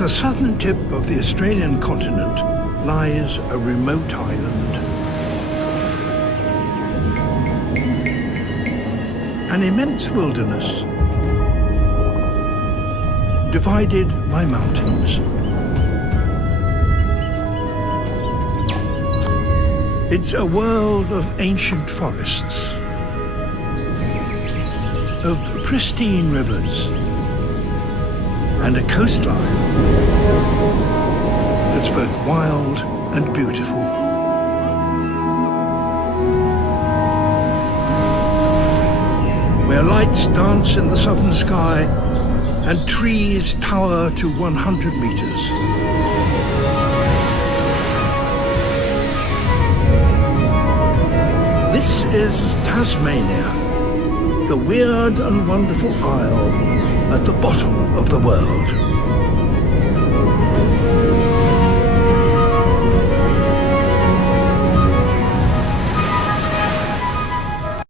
the southern tip of the Australian continent lies a remote island. An immense wilderness, divided by mountains. It's a world of ancient forests, of pristine rivers, and a coastline that's both wild and beautiful. Where lights dance in the southern sky and trees tower to 100 meters. This is Tasmania, the weird and wonderful isle at the bottom of the world.